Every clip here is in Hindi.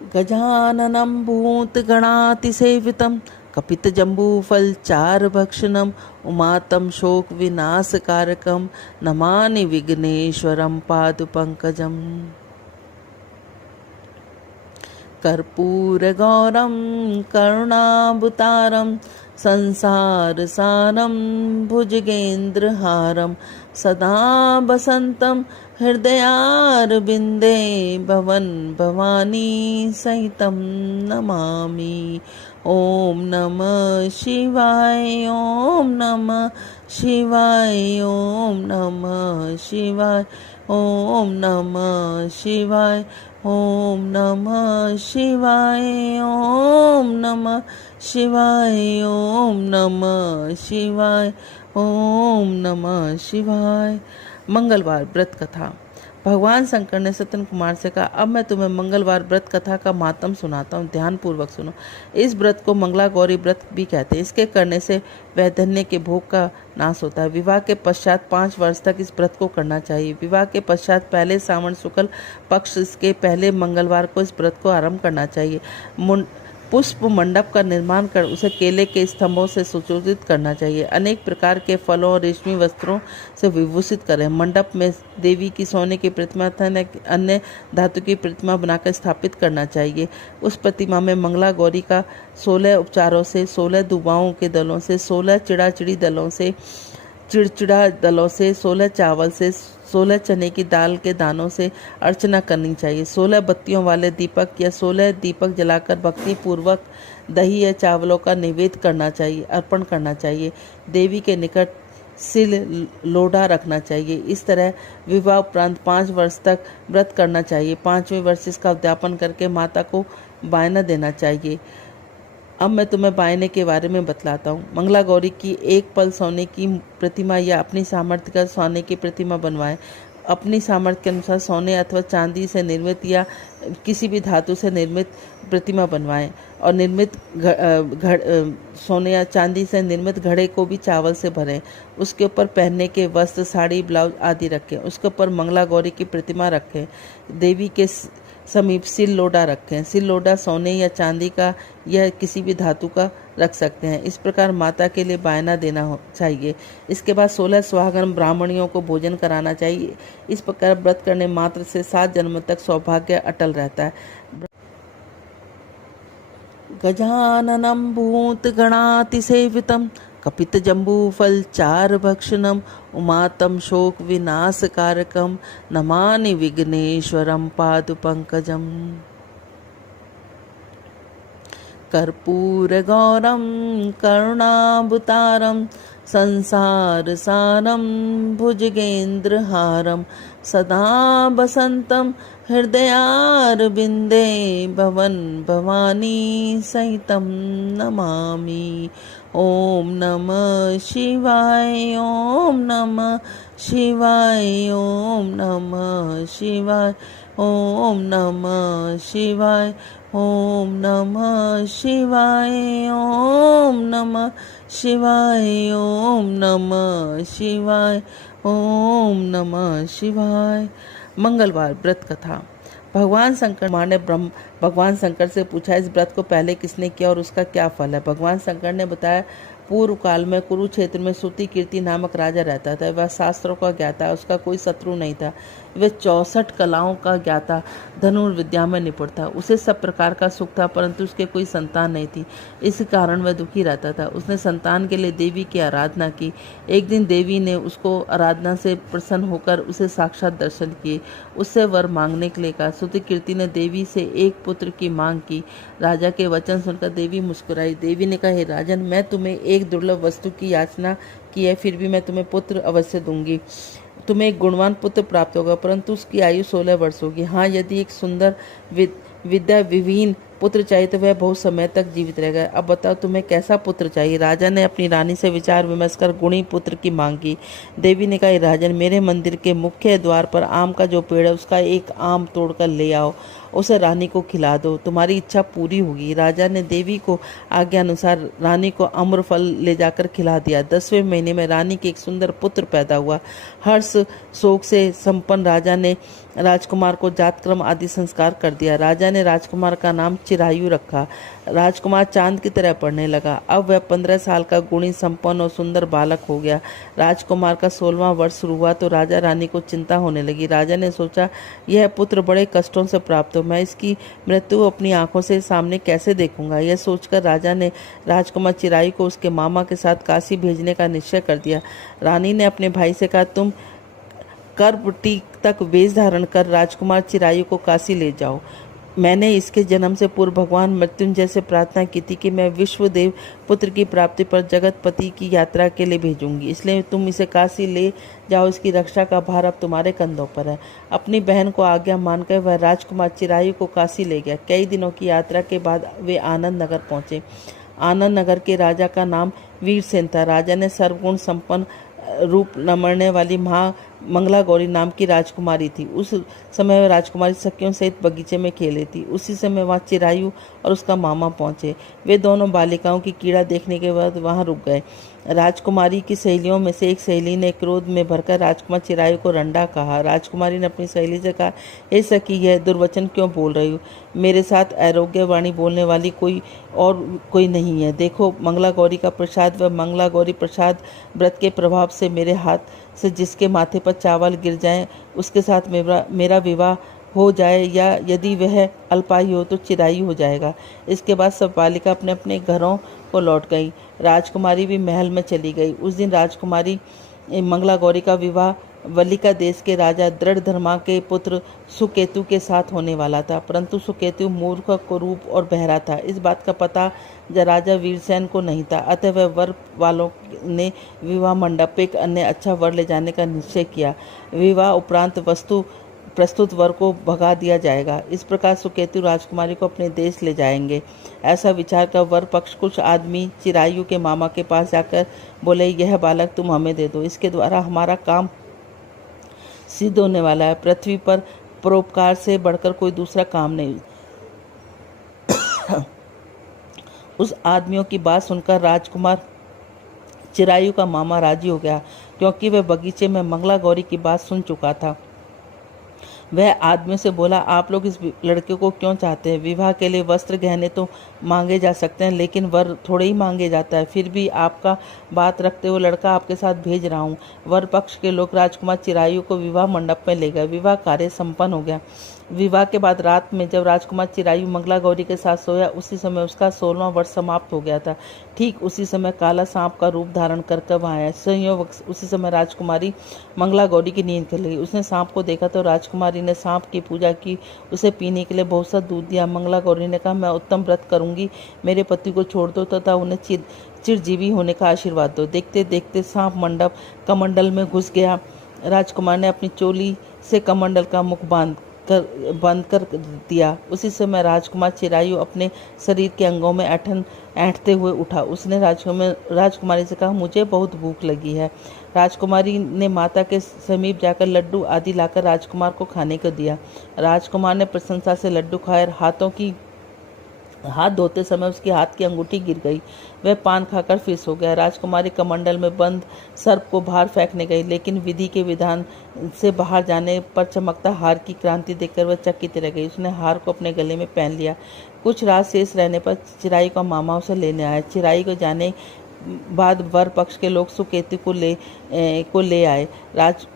गजाननं भूतगणातिसेवितं कपितजम्बूफलचारुभक्षणम् उमातं शोकविनाशकारकं नमामि विघ्नेश्वरं पादुपङ्कजम्। कर्पूरगौरं करुणावतारं संसारसारं भुजगेन्द्रहारं सदा वसन्तं हृदयारविन्दे भवन भवानी सहितं नमामि। ॐ नमः शिवाय, ॐ नमः शिवाय, ॐ नमः शिवाय, ॐ नमः शिवाय, ॐ नमः शिवाय, ॐ नमः शिवाय, ॐ नमः शिवाय, ॐ नमः शिवाय। मंगलवार व्रत कथा। भगवान शंकर ने सत्यन कुमार से कहा, अब मैं तुम्हें मंगलवार व्रत कथा का मातम सुनाता हूँ, ध्यान पूर्वक सुनो। इस व्रत को मंगला गौरी व्रत भी कहते हैं। इसके करने से वैधन्य के भोग का नाश होता है। विवाह के पश्चात 5 वर्ष तक इस व्रत को करना चाहिए। विवाह के पश्चात पहले सावन शुक्ल पक्ष के पहले मंगलवार को इस व्रत को आरंभ करना चाहिए। पुष्प मंडप का निर्माण कर उसे केले के स्तंभों से सुशोभित करना चाहिए। अनेक प्रकार के फलों और रेशमी वस्त्रों से विभूषित करें। मंडप में देवी की सोने की प्रतिमा तथा अन्य धातु की प्रतिमा बनाकर स्थापित करना चाहिए। उस प्रतिमा में मंगला गौरी का 16 उपचारों से, 16 दुबाओं के दलों से, 16 चिड़ाचिड़ी दलों से, चिड़चिड़ा दलों से, 16 चावल से, 16 चने की दाल के दानों से अर्चना करनी चाहिए। 16 बत्तियों वाले दीपक या 16 दीपक जलाकर भक्ति पूर्वक दही या चावलों का निवेद करना चाहिए, अर्पण करना चाहिए। देवी के निकट सिल लोढ़ा रखना चाहिए। इस तरह विवाह उपरांत 5 वर्ष तक व्रत करना चाहिए। 5वें वर्ष इसका उद्यापन करके माता को बायना देना चाहिए। अब मैं तुम्हें बायने के बारे में बतलाता हूँ। मंगला गौरी की एक पल सोने की प्रतिमा या अपनी सामर्थ्य का सोने की प्रतिमा बनवाएं। अपनी सामर्थ्य के अनुसार सोने अथवा चांदी से निर्मित या किसी भी धातु से निर्मित प्रतिमा बनवाएं और निर्मित सोने या चांदी से निर्मित घड़े को भी चावल से भरें। उसके ऊपर पहनने के वस्त्र, साड़ी, ब्लाउज आदि रखें। उसके ऊपर मंगला गौरी की प्रतिमा रखें। देवी के समीप सिल लोढ़ा रखें। सिल लोढ़ा सोने या चांदी का या किसी भी धातु का रख सकते हैं। इस प्रकार माता के लिए बायना देना चाहिए। इसके बाद 16 सुहागन ब्राह्मणियों को भोजन कराना चाहिए। इस प्रकार व्रत करने मात्र से 7 जन्म तक सौभाग्य अटल रहता है। गजाननं भूतगणातिसेवितं कपितजम्बूफलचारुभक्षणम् उमातं शोकविनाशकारकं नमामि विघ्नेश्वरं पादुपङ्कजम्। कर्पूरगौरं करुणावतारं संसारसारं भुजगेन्द्रहारं सदा वसन्तं हृदयारविन्दे भवन भवानी सहितं नमामि। ॐ नमः शिवाय, ॐ नमः शिवाय, ॐ नमः शिवाय, ॐ नमः शिवाय, ॐ नमः शिवाय, ॐ नमः शिवाय, ॐ नमः शिवाय, ॐ नमः शिवाय। मंगलवार व्रत कथा। भगवान शंकर से पूछा, इस व्रत को पहले किसने किया और उसका क्या फल है। भगवान शंकर ने बताया, पूर्व काल में कुरुक्षेत्र में सूति कीर्ति नामक राजा रहता था। वह शास्त्रों का ज्ञाता, उसका कोई शत्रु नहीं था। वह 64 कलाओं का ज्ञाता, धनुर्विद्या में निपुण था। उसे सब प्रकार का सुख था, परंतु उसके कोई संतान नहीं थी। इस कारण वह दुखी रहता था। उसने संतान के लिए देवी की आराधना की। एक दिन देवी ने उसको आराधना से प्रसन्न होकर उसे साक्षात दर्शन किए। उससे वर मांगने के लिए कहा। सूति कीर्ति ने देवी से एक पुत्र की मांग की। राजा के वचन सुनकर देवी मुस्कुराई। देवी ने कहा, हे राजन, मैं तुम्हें एक दुर्लभ वस्तु की याचना की है, फिर भी मैं तुम्हें पुत्र अवश्य दूंगी। तुम्हें एक गुणवान पुत्र प्राप्त होगा, परंतु उसकी आयु 16 वर्ष होगी। हाँ, यदि एक सुंदर विद्या विहीन पुत्र चाहिए तो वह बहुत समय तक जीवित रहेगा। अब बताओ, तुम्हें कैसा पुत्र चाहिए। राजा ने अपनी रानी से विचार विमर्श कर गुणी पुत्र की मांग की। देवी ने कहा, राजन, मेरे मंदिर के मुख्य द्वार पर आम का जो पेड़ है उसका एक आम तोड़कर ले आओ, उसे रानी को खिला दो, तुम्हारी इच्छा पूरी होगी। राजा ने देवी को आज्ञा अनुसार रानी को अम्र फल ले जाकर खिला दिया। 10वें महीने में रानी के एक सुंदर पुत्र पैदा हुआ। हर्ष शोक से संपन्न राजा ने राजकुमार को जातक्रम आदि संस्कार कर दिया। राजा ने राजकुमार का नाम चिरायु रखा। राजकुमार चांद की तरह पढ़ने लगा। अब वह 15 साल का गुणी संपन्न और सुंदर बालक हो गया। राजकुमार का 16वां वर्ष शुरू हुआ तो राजा रानी को चिंता होने लगी। राजा ने सोचा, यह पुत्र बड़े कष्टों से प्राप्त हो, मैं इसकी मृत्यु अपनी आंखों से सामने कैसे देखूंगा। यह सोचकर राजा ने राजकुमार चिरायु को उसके मामा के साथ काशी भेजने का निश्चय कर दिया। रानी ने अपने भाई से कहा, तुम कर्बटी तक वेश धारण कर राजकुमार चिरायु को काशी ले जाओ। मैंने इसके जन्म से पूर्व भगवान मृत्युंजय से प्रार्थना की थी कि मैं विश्वदेव पुत्र की प्राप्ति पर जगतपति की यात्रा के लिए भेजूंगी, इसलिए तुम इसे काशी ले जाओ। इसकी रक्षा का भार अब तुम्हारे कंधों पर है। अपनी बहन को आज्ञा मानकर वह राजकुमार चिरायु को काशी ले गया। कई दिनों की यात्रा के बाद वे आनंद नगर पहुंचे। आनंद नगर के राजा का नाम वीरसेन था। राजा ने सर्वगुण संपन्न रूप नमरने वाली मंगला गौरी नाम की राजकुमारी थी। उस समय वह राजकुमारी सखियों सहित बगीचे में खेली थी। उसी समय वहां चिरायु और उसका मामा पहुंचे। वे दोनों बालिकाओं की कीड़ा देखने के बाद वहां रुक गए। राजकुमारी की सहेलियों में से एक सहेली ने क्रोध में भरकर राजकुमार चिरायु को रंडा कहा। राजकुमारी ने अपनी सहेली से कहा, हे सखी, यह दुर्वचन क्यों बोल रही हो? मेरे साथ आरोग्य वाणी बोलने वाली कोई नहीं है। देखो, मंगला गौरी का प्रसाद व मंगला गौरी प्रसाद व्रत के प्रभाव से मेरे हाथ से जिसके माथे पर चावल गिर जाए उसके साथ मेरा विवाह हो जाए, या यदि वह अल्पायु हो तो चिरायु हो जाएगा। इसके बाद सब बालिका अपने अपने घरों को लौट गई। राजकुमारी भी महल में चली गई। उस दिन राजकुमारी मंगला गौरी का विवाह वल्लिका देश के राजा दृढ़धर्मा के पुत्र सुकेतु के साथ होने वाला था, परंतु सुकेतु मूर्ख, कुरूप और बहरा था। इस बात का पता राजा वीरसेन को नहीं था, अतः वह वर वालों ने विवाह मंडप पे एक अन्य अच्छा वर ले जाने का निश्चय किया। विवाह उपरांत प्रस्तुत वर को भगा दिया जाएगा। इस प्रकार सुकेतु राजकुमारी को अपने देश ले जाएंगे। ऐसा विचार कर वर पक्ष कुछ आदमी चिरायु के मामा के पास जाकर बोले, यह बालक तुम हमें दे दो, इसके द्वारा हमारा काम सिद्ध होने वाला है। पृथ्वी पर परोपकार से बढ़कर कोई दूसरा काम नहीं। उस आदमियों की बात सुनकर राजकुमार चिरायु का मामा राजी हो गया, क्योंकि वह बगीचे में मंगला गौरी की बात सुन चुका था। वह आदमियों से बोला, आप लोग इस लड़के को क्यों चाहते हैं? विवाह के लिए वस्त्र गहने तो मांगे जा सकते हैं, लेकिन वर थोड़े ही मांगे जाता है। फिर भी आपका बात रखते हुए लड़का आपके साथ भेज रहा हूँ। वर पक्ष के लोग राजकुमार चिरायु को विवाह मंडप में ले गए। विवाह कार्य संपन्न हो गया। विवाह के बाद रात में जब राजकुमार चिरायु मंगला गौरी के साथ सोया, उसी समय उसका 16वां वर्ष समाप्त हो गया था। ठीक उसी समय काला सांप का रूप धारण करके वहां आया। संयोग उसी समय राजकुमारी मंगला गौरी की नींद खुल गई। उसने सांप को देखा तो राजकुमारी ने सांप की पूजा की, उसे पीने के लिए बहुत सा दूध दिया। मंगला गौरी ने कहा, मैं उत्तम व्रत करूंगी, मेरे पति को छोड़ दो तथा उन्हें चिरजीवी होने का आशीर्वाद दो। देखते देखते सांप मंडप कमंडल में घुस गया। राजकुमार ने अपनी चोली से कमंडल का मुख बंद कर दिया। उसी समय राजकुमार चिरायु अपने शरीर के अंगों में ऐंठते हुए उठा। उसने राजकुमारी से कहा, मुझे बहुत भूख लगी है। राजकुमारी ने माता के समीप जाकर लड्डू आदि लाकर राजकुमार को खाने को दिया। राजकुमार ने प्रसन्नता से लड्डू खाए। हाथ धोते समय उसके हाथ की अंगूठी गिर गई। वह पान खाकर फिर सो गया। राजकुमारी कमंडल में बंद सर्प को बाहर फेंकने गई, लेकिन विधि के विधान से बाहर जाने पर चमकता हार की क्रांति देखकर वह चकित रह गई। उसने हार को अपने गले में पहन लिया। कुछ रात शेष रहने पर चिरायु का मामा उसे लेने आया। चिरायु को जाने बाद वर पक्ष के लोग सुकेतु को ले आए।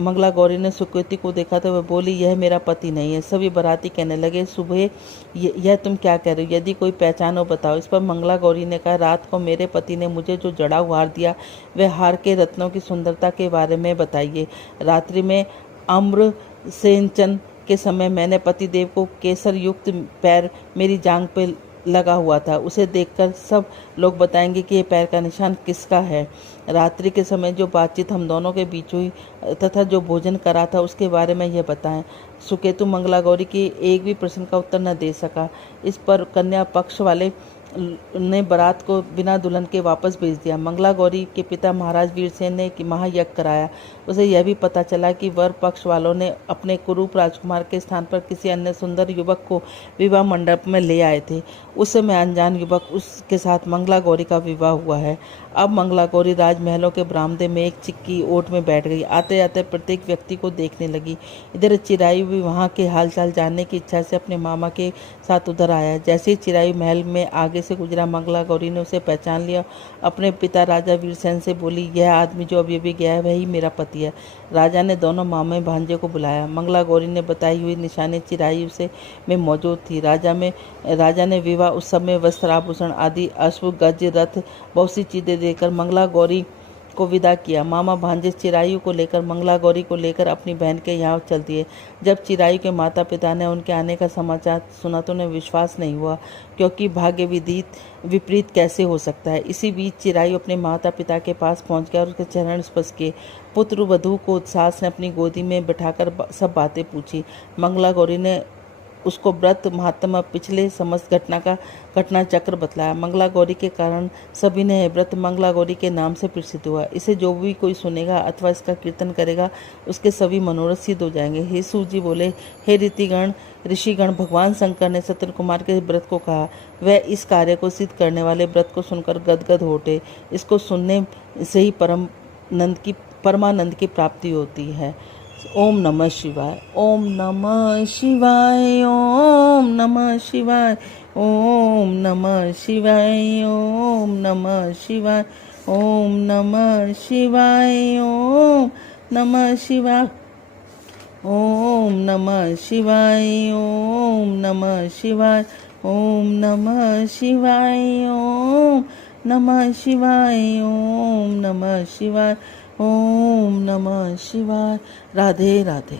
मंगला गौरी ने सुकेतु को देखा तो वह बोली, यह मेरा पति नहीं है। सभी बाराती कहने लगे, सुबह यह तुम क्या कह रहे हो? यदि कोई पहचान हो बताओ। इस पर मंगला गौरी ने कहा, रात को मेरे पति ने मुझे जो जड़ा हुआ हार दिया, वह हार के रत्नों की सुंदरता के बारे में बताइए। रात्रि में अम्र सेंचन के समय मैंने पतिदेव को केसर युक्त पैर मेरी जांघ पे लगा हुआ था। उसे देखकर सब लोग बताएंगे कि ये पैर का निशान किसका है। रात्रि के समय जो बातचीत हम दोनों के बीच हुई तथा जो भोजन करा था उसके बारे में यह बताएं। सुकेतु मंगला गौरी के एक भी प्रश्न का उत्तर न दे सका। इस पर कन्या पक्ष वाले ने बारात को बिना दुल्हन के वापस भेज दिया। मंगला गौरी के पिता महाराज वीरसेन ने महायज्ञ कराया। उसे यह भी पता चला कि वर पक्ष वालों ने अपने कुरूप राजकुमार के स्थान पर किसी अन्य सुंदर युवक को विवाह मंडप में ले आए थे। उस समय अनजान युवक उसके साथ मंगला गौरी का विवाह हुआ है। अब मंगला गौरी राजमहलों के बरामदे में एक चिक्की ओट में बैठ गई। आते आते प्रत्येक व्यक्ति को देखने लगी। इधर चिरायु भी वहाँ के हालचाल जानने की इच्छा से अपने मामा के साथ उधर आया। जैसे ही चिरायु महल में आगे से गुजरा, मंगला गौरी ने उसे पहचान लिया। अपने पिता राजा वीरसेन से बोली, यह आदमी जो अभी अभी गया है वही मेरा पति है। राजा ने दोनों मामे भांजे को बुलाया। मंगला गौरी ने बताई हुई निशानी चिरायु से में मौजूद थी। राजा ने विवाह उत्सव में वस्त्र आभूषण आदि अश्व गज रथ बहुत सी चीजें देकर मंगला गौरी को विदा किया। मामा भांजे चिरायु को लेकर मंगला गौरी को लेकर अपनी बहन के यहाँ चल दिए। जब चिरायु के माता पिता ने उनके आने का समाचार सुना तो उन्हें विश्वास नहीं हुआ, क्योंकि भाग्य विपरीत कैसे हो सकता है। इसी बीच चिरायु अपने माता पिता के पास पहुंच गया और उसके चरण स्पर्श किए। पुत्र वधू को सास ने अपनी गोदी में बिठाकर सब बातें पूछी। मंगला गौरी ने उसको व्रत महात्मा पिछले समस्त घटना चक्र बतलाया। मंगला गौरी के कारण सभी ने व्रत मंगला गौरी के नाम से प्रसिद्ध हुआ। इसे जो भी कोई सुनेगा अथवा इसका कीर्तन करेगा उसके सभी मनोरथ सिद्ध हो जाएंगे। हे सूत जी बोले, हे ऋषिगण, भगवान शंकर ने सत्यकुमार के व्रत को कहा। वह इस कार्य को सिद्ध करने वाले व्रत को सुनकर गदगद हो उठे। इसको सुनने से ही परमानंद की प्राप्ति होती है। ओम नमः शिवाय, ओम नमः शिवाय, ओम नमः शिवाय, ओम नमः शिवाय, ओम नमः शिवाय, ओम नमः शिवाय, ओम नमः शिवाय, ओम नमः शिवाय, ओम नमः शिवाय, ओम नमः शिवाय, ओम नमः शिवाय, ओम नमः शिवाय, ओम नमः शिवाय। राधे राधे।